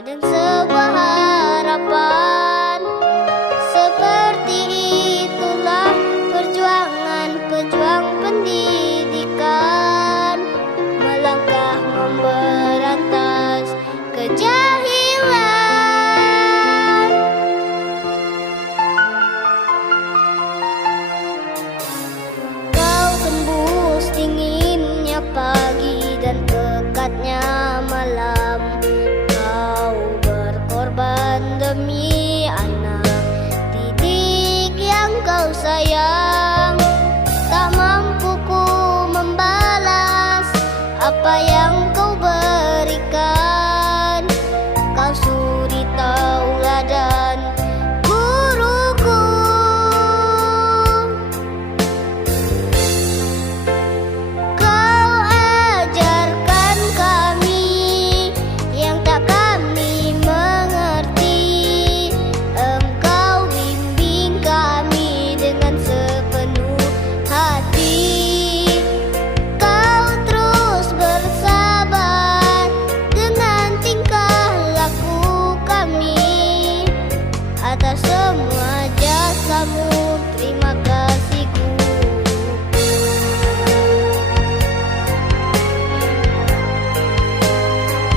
dan sebuah harapan. Seperti itulah perjuangan pejuang pendidikan, melangkah memberantas kejahilan. Kau tembus dinginnya pagi dan pekatnya malam. Kau berkorban demi anak didik yang kau sayang. Tak mampu ku membalas apa yang kau berikan. Kau suri tauladan guruku. Kau ajarkan kami yang tak kami mengerti. Engkau bimbing kami dengan sepenuh hati. Kau terus bersabar dengan tingkah laku kami atas